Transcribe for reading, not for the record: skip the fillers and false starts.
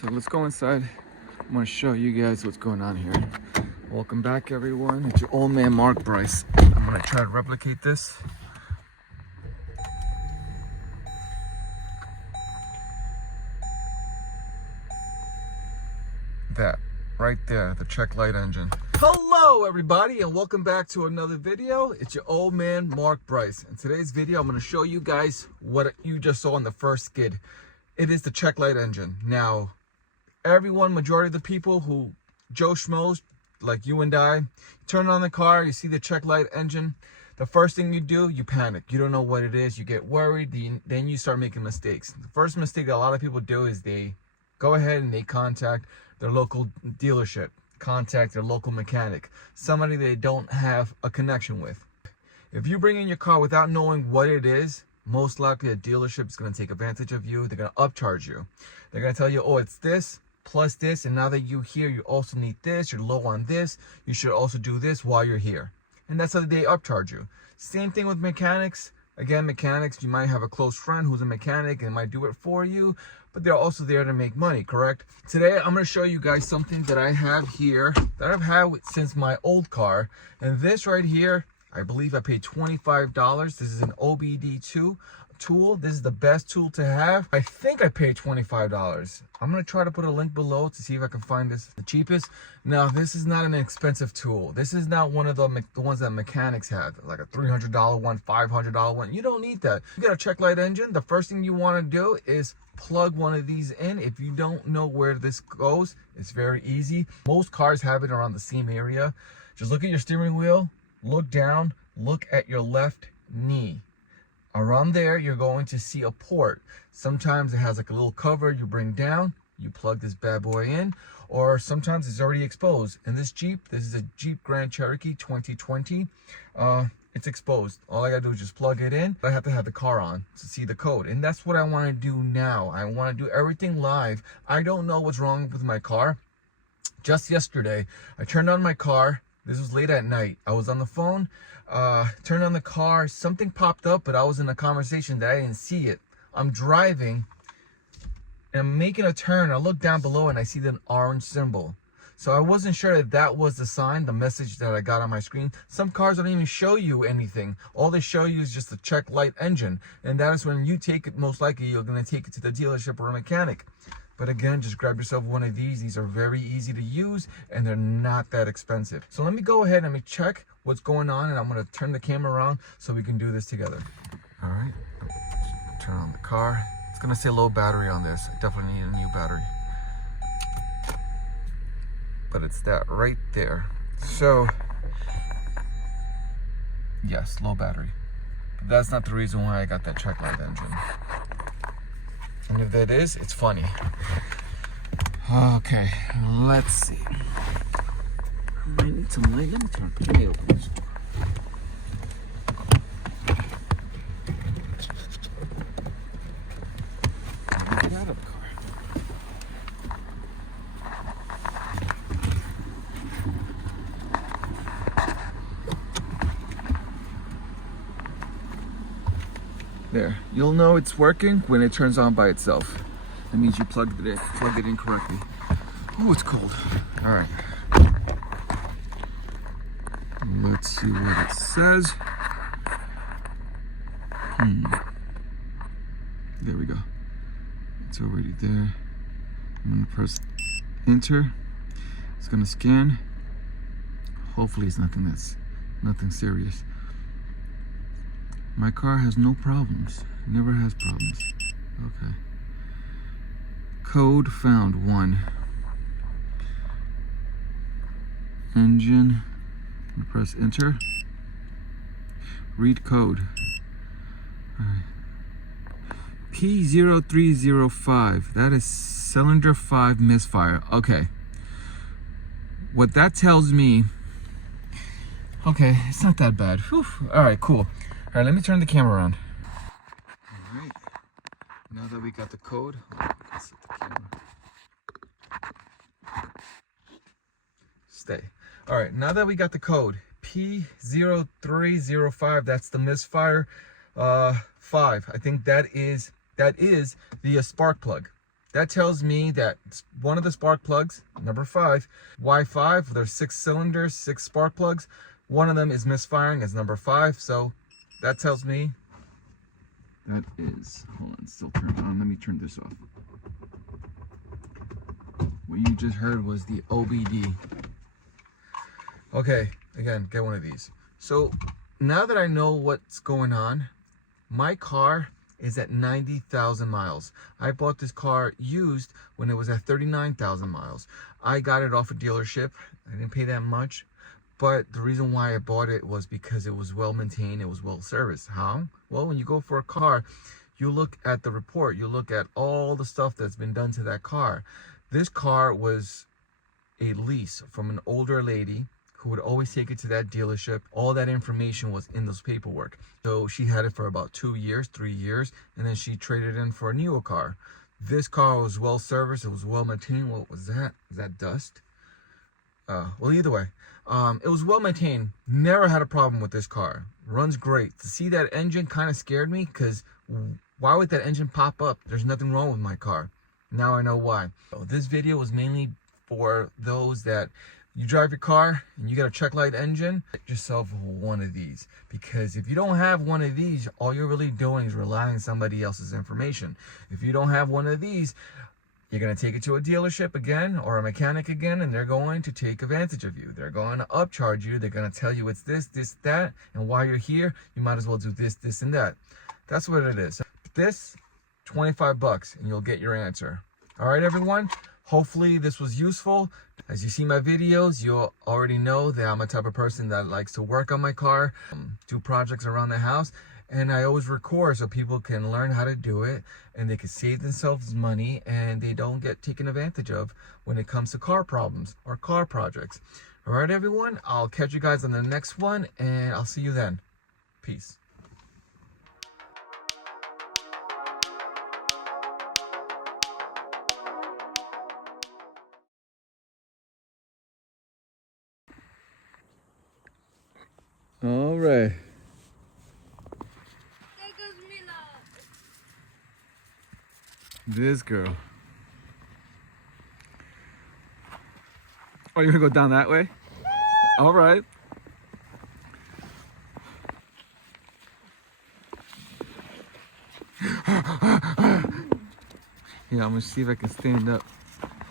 So let's go inside. I'm gonna show you guys what's going on here. Welcome back, everyone. It's your old man, Mark Bryce. I'm gonna try to replicate this. That right there, the check light engine. Hello everybody, and welcome back to another video. It's your old man, Mark Bryce. In today's video, I'm going to show you guys what you just saw in the first skid. It is the check light engine. Now, majority of the people who Joe Schmoes, like you and I, turn on the car, you see the check light engine. The first thing you do, you panic. You don't know what it is. You get worried. Then you start making mistakes. The first mistake that a lot of people do is they go ahead and they contact their local dealership, contact their local mechanic, somebody they don't have a connection with. If you bring in your car without knowing what it is, most likely a dealership is going to take advantage of you. They're going to upcharge you. They're going to tell you, oh, it's this plus this, and now that you're here, you also need this, you're low on this, you should also do this while you're here. And that's how they upcharge you. Same thing with mechanics. Again, mechanics, you might have a close friend who's a mechanic and might do it for you, but they're also there to make money, correct? Today, I'm going to show you guys something that I have here that I've had since my old car. And this right here, I believe I paid $25. This is an OBD2 tool. This is the best tool to have. I think I paid $25. I'm going to try to put a link below to see if I can find this the cheapest. Now, this is not an expensive tool. This is not one of the ones that mechanics have, like a $300 one, $500 one. You don't need that. You got a check light engine. The first thing you want to do is plug one of these in. If you don't know where this goes, it's very easy. Most cars have it around the seam area. Just look at your steering wheel, look down, look at your left knee. Around there, you're going to see a port. Sometimes it has like a little cover you bring down, you plug this bad boy in, or sometimes it's already exposed. In this Jeep, this is a Jeep Grand Cherokee 2020, it's exposed. All I gotta do is just plug it in. I have to have the car on to see the code, and that's what I want to do now. I want to do everything live. I don't know what's wrong with my car. Just yesterday, I turned on my car. This was late at night. I was on the phone, turned on the car, something popped up, but I was in a conversation that I didn't see it. I'm driving, and I'm making a turn. I look down below, and I see the orange symbol. So I wasn't sure that that was the sign, the message that I got on my screen. Some cars don't even show you anything. All they show you is just the check light engine. And that is when you take it, most likely you're going to take it to the dealership or a mechanic. But again, just grab yourself one of these. These are very easy to use, and they're not that expensive. So let me go ahead and check what's going on, and I'm going to turn the camera around so we can do this together. All right, turn on the car. It's going to say low battery on this. I definitely need a new battery. But it's that right there. So, yes, low battery. But that's not the reason why I got that check light engine. And if that is, it's funny. Okay, let's see. I might need some light. Let me open this door. Get out of the car. There, you'll know it's working when it turns on by itself. That means you plugged it in correctly. Oh, it's cold. All right. Let's see what it says. There we go. It's already there. I'm gonna press enter. It's gonna scan. Hopefully it's nothing serious. My car has no problems. Never has problems. Okay. Code found 1. Engine. I'm gonna press enter. Read code. Alright. P0305. That is cylinder 5 misfire. Okay. What that tells me. Okay, it's not that bad. Whew. Alright, cool. All right, let me turn the camera around. All right, now that we got the code, let's set the camera. Stay. All right, now that we got the code, P0305, that's the misfire 5. I think that is the spark plug. That tells me that one of the spark plugs, number 5, Y5, there's 6 cylinders, 6 spark plugs. One of them is misfiring as number 5. So that tells me that is, hold on, still turned on. Let me turn this off. What you just heard was the OBD. Okay, again, get one of these. So now that I know what's going on, my car is at 90,000 miles. I bought this car used when it was at 39,000 miles. I got it off a dealership. I didn't pay that much, but the reason why I bought it was because it was well maintained, it was well serviced. How? Well, when you go for a car, you look at the report, you look at all the stuff that's been done to that car. This car was a lease from an older lady who would always take it to that dealership. All that information was in those paperwork. So she had it for about 2 years, 3 years, and then she traded in for a newer car. This car was well serviced, it was well maintained. What was that? Is that dust? Well, either way, it was well maintained. Never had a problem with this car. Runs great. To see that engine kind of scared me, because why would that engine pop up? There's nothing wrong with my car. Now I know why. So this video was mainly for those that you drive your car and you got a check light engine. Get yourself one of these, because if you don't have one of these, all you're really doing is relying on somebody else's information. If you don't have one of these, you're going to take it to a dealership again or a mechanic again, and they're going to take advantage of you. They're going to upcharge you. They're going to tell you it's this, this, that, and while you're here, you might as well do this, this, and that. That's what it is. This, 25 bucks, and you'll get your answer. All right, everyone. Hopefully this was useful. As you see my videos, you already know that I'm a type of person that likes to work on my car, do projects around the house, and I always record so people can learn how to do it and they can save themselves money and they don't get taken advantage of when it comes to car problems or car projects. All right, everyone, I'll catch you guys on the next one, and I'll see you then. Peace. All right. This girl. Oh, you're gonna go down that way? All right. Yeah, I'm gonna see if I can stand up.